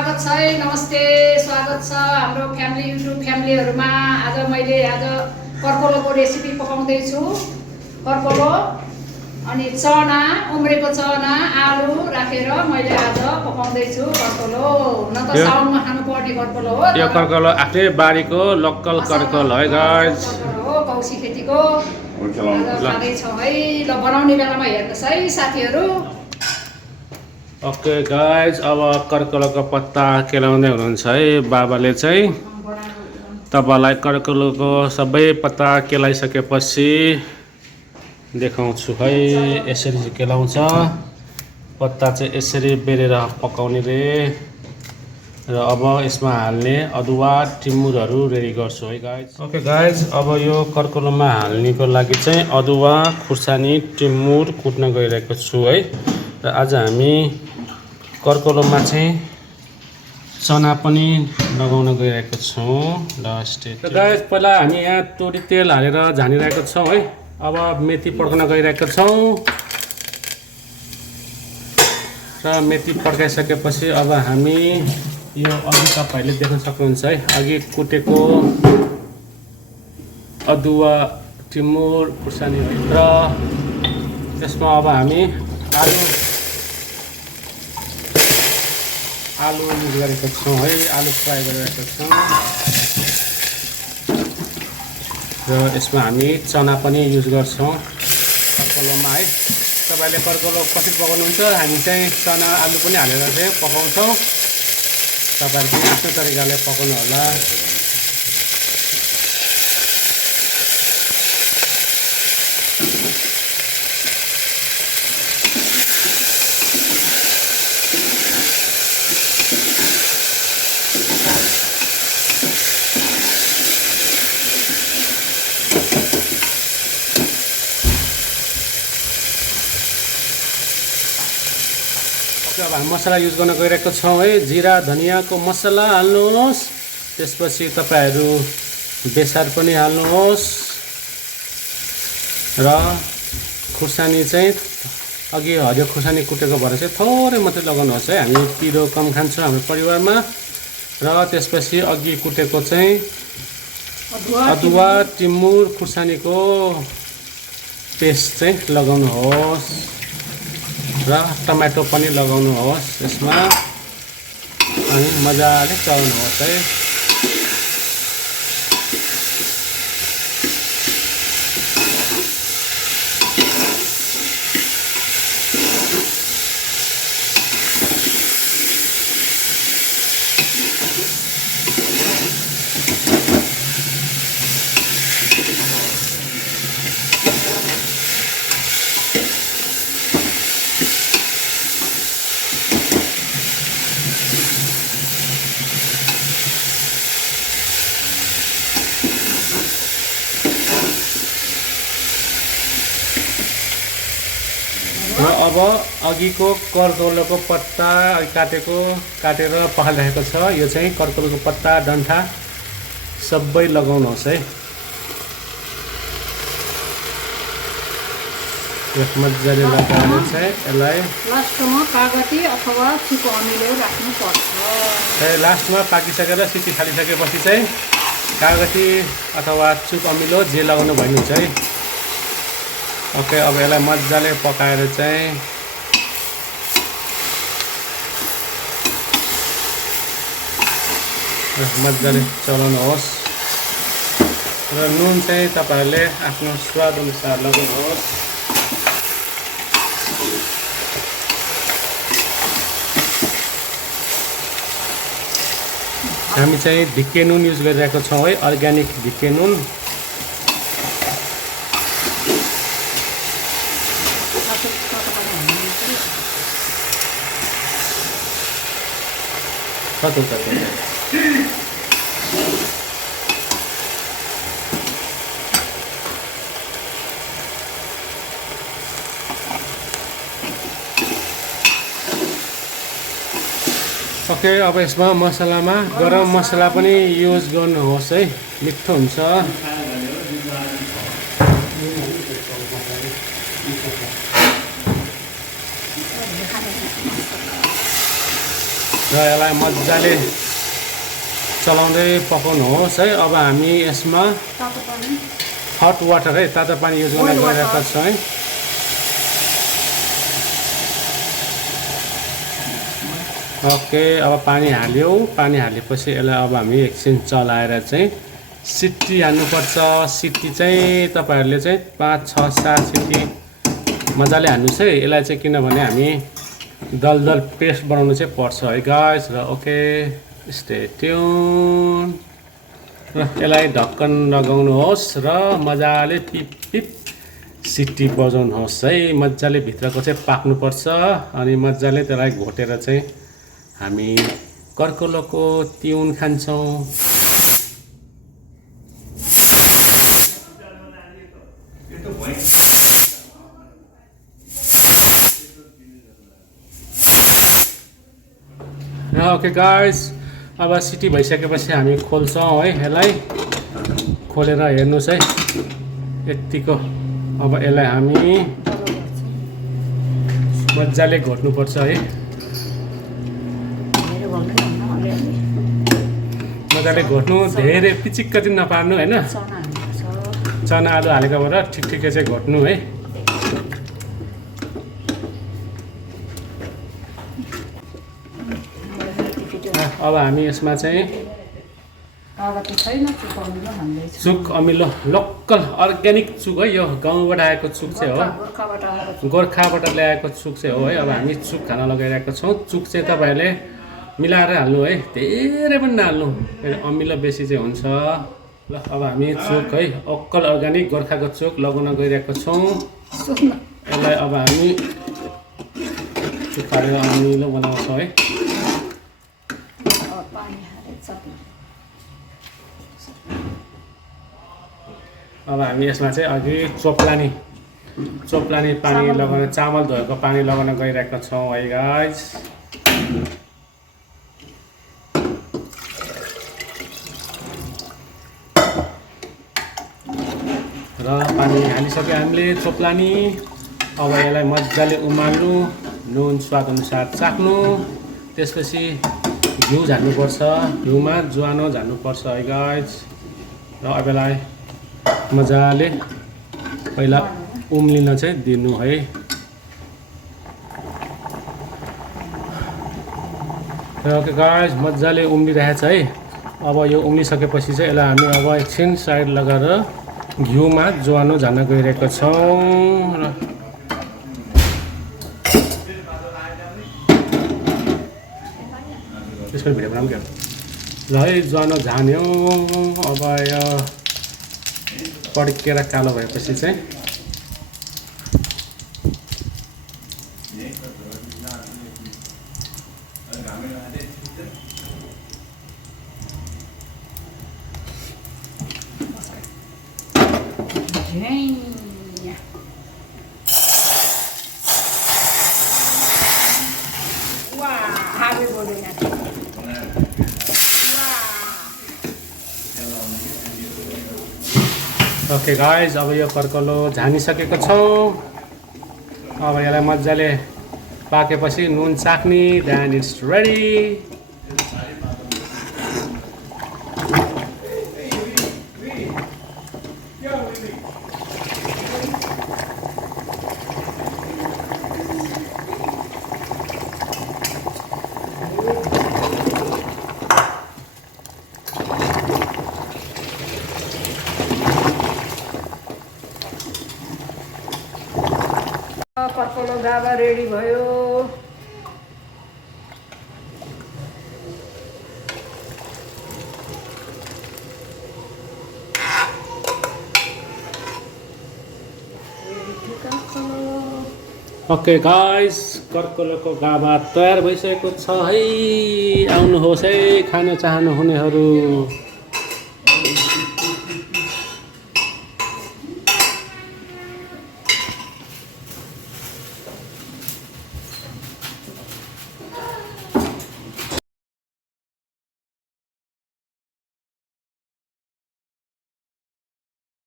स्वागत छ है। नमस्ते, स्वागत छ हाम्रो फ्यामिली युट्युब फ्यामिलीहरुमा। आज मैले कर्कलोको रेसिपी पकाउँदै छु। कर्कलो अनि चना, उम्रेको चना, आलु राखेर मैले आज पकाउँदै छु कर्कलो। न त साउनमा खानु पर्ने कर्कलो हो। यो कर्कलो आफ्नै बारीको लोकल कर्कलो है गाइस। हो कौसी खेतीको। खाँदै छौ है। ल बनाउने बेलामा हेर्नुस् है साथीहरु। ओके गाइज, अब कर्कलोको पत्ता केलाउँदै हुनुहुन्छ है बाबाले चाहिँ। तपाईलाई कर्कलोको सबै पत्ता केलाइसकेपछि देखाउँछु है। यसरी चाहिँ केलाउँछ, पत्ता चाहिँ यसरी बेरेर पकाउने रे। र अब यसमा हाल्ने अदुवा टिमुरहरू रेडी गर्छु है गाइज। ओके गाइज, अब यो कर्कलोमा हाल्नेको लागि चाहिँ अदुवा, खुर्सानी, टिमुर कुट्न गइरहेको छु है। र आज हामी कर्कलोमा चाहिँ चना पनि लगाउन गइरहेको छौँ। र गाइस, पहिला हामी यहाँ तोरी तेल हालेर झानिरहेको छौँ है। अब मेथी पड्काउन गइरहेको छौँ। र मेथी पड्काइसकेपछि अब हामी यो अघि तपाईँहरूले देख्न सक्नुहुन्छ है, अघि कुटेको अदुवा, टिमुर, खुर्सानी र त्यसमा अब हामी आलु युज गरेको छौँ है। आलु फ्राई गरिरहेको छौँ। र यसमा हामी चना पनि युज गर्छौँ कर्कलोमा है। तपाईँले कर्कलो कसरी पकाउनुहुन्छ, हामी चाहिँ चना आलु पनि हालेर चाहिँ पकाउँछौँ। तपाईँहरू पनि आफ्नो तरिकाले पकाउनु होला। अब हामी मसला युज गर्न गइरहेको छौँ है। जिरा धनियाँको मसला हाल्नुहोस्। त्यसपछि तपाईँहरू बेसार पनि हाल्नुहोस्। र खुर्सानी चाहिँ अघि हरियो खुर्सानी कुटेको भएर चाहिँ थोरै मात्रै लगाउनुहोस् है। हामी पिरो कम खान्छौँ हाम्रो परिवारमा। र त्यसपछि अघि कुटेको चाहिँ अदुवा, टिमुर, खुर्सानीको पेस्ट चाहिँ लगाउनुहोस्। र टमाटो पनि लगाउनुहोस् यसमा। अनि मजाले चलाउनुहोस् है। र अब अघिको कर्कलोको पत्ता काटेर पखालिरहेको छ। यो चाहिँ कर्कलोको पत्ता, डन्ठा सबै लगाउनुहोस् है। मजाले लगाएर चाहिँ यसलाई लास्टमा कागती अथवा चिको अमिलो राख्नुपर्छ। लास्टमा पाकिसकेर सिटी खालिसकेपछि चाहिँ कागती अथवा चुक अमिलो जे लगाउनु भन्नुहुन्छ है। ओके, अब यसलाई मजाले पकाएर चाहिँ मजाले चलाउनुहोस्। र नुन चाहिँ तपाईँहरूले आफ्नो स्वाद अनुसार लगाउनुहोस्। हामी चाहिँ ढिके नुन युज गरिरहेको छौँ है, अर्ग्यानिक ढिके नुन। ओके, अब यसमा मसलामा गरम मसला पनि युज गर्नुहोस् है, मिठो हुन्छ। र यसलाई मजाले चलाउँदै पकाउनुहोस् है। अब हामी यसमा तातो पानी हट वाटर है, तातो पानी युज गर्ने गरिरहेका छौँ है। ओके, अब पानी हाल्यौँ। पानी हालेपछि यसलाई अब हामी एकछिन चलाएर चाहिँ सिटी हान्नुपर्छ। सिटी चाहिँ तपाईँहरूले चाहिँ 5, 6, 7 सिटी मजाले हान्नुहोस् है। यसलाई चाहिँ किनभने हामी दलदल पेस्ट बनाउनु चाहिँ पर्छ है गाइस। र ओके, स्टे ट्युन। र यसलाई ढक्कन लगाउनुहोस् र मजाले पिप पिप सिटी बजाउनुहोस् है। मजाले भित्रको चाहिँ पाक्नुपर्छ अनि मजाले त्यसलाई घोटेर चाहिँ हामी कर्कलोको तिउन खान्छौँ। ओके गाइस, अब सिटी भइसकेपछि हामी खोल्छौँ है। यसलाई खोलेर हेर्नुहोस् है, यतिको। अब यसलाई हामी मजाले घोट्नुपर्छ है। मजाले घोट्नु, धेरै पिचिक्क चाहिँ नपार्नु होइन। चना आलु हालेको भएर ठिक ठिकै चाहिँ घोट्नु है। अब हामी यसमा चाहिँ चुक अमिलो लोकल अर्ग्यानिक चुक है। यो गाउँबाट आएको चुक चाहिँ हो, गोर्खाबाट ल्याएको चुक चाहिँ हो है। अब हामी चुक खान लगाइरहेको छौँ। चुक चाहिँ तपाईँहरूले मिलाएर हाल्नु है, धेरै पनि नहाल्नु, अमिलो बेसी चाहिँ हुन्छ। ल अब हामी चुक है, लोकल अर्ग्यानिक गोर्खाको चुक लगाउन गइरहेको छौँ। यसलाई अब हामी चुक हालेर अमिलो बनाउँछौँ है। अब हामी यसमा चाहिँ अघि चोप्लानी पानी लगाउन, चामल धोएको पानी लगाउन गइरहेका छौँ है गाइस। र पानी हालिसक्यो हामीले चोप्लानी। अब यसलाई मजाले उमाल्नु, नुन स्वाद अनुसार चाख्नु। त्यसपछि घिउ झान्नुपर्छ, घिउमा ज्वानो झान्नुपर्छ है गाइस। र अब यसलाई मजाले पहिला उम्लिन चाहिँ दिनु है। र ओके गाइस, मजाले उम्लिरहेछ है। अब यो उम्लिसकेपछि चाहिँ यसलाई हामी अब एकछिन साइड लगाएर घिउमा ज्वानो झान्न गइरहेको छौँ। र त्यसको भिडियो बनाउँ क्या। ल है, ज्वानो झान्यो। अब यो पड्केर कालो भएपछि चाहिँ ओके गाइज, अब यो कर्कलो झानिसकेको छौँ। अब यसलाई मजाले पाकेपछि नुन चाख्ने, देन इट्स रेडी। कर्कलो गाभा रेडी भयो। ओके गाइस, कर्कलोको गाभा तयार भइसकेको छ है। आउनुहोस् है खान चाहनुहुनेहरू।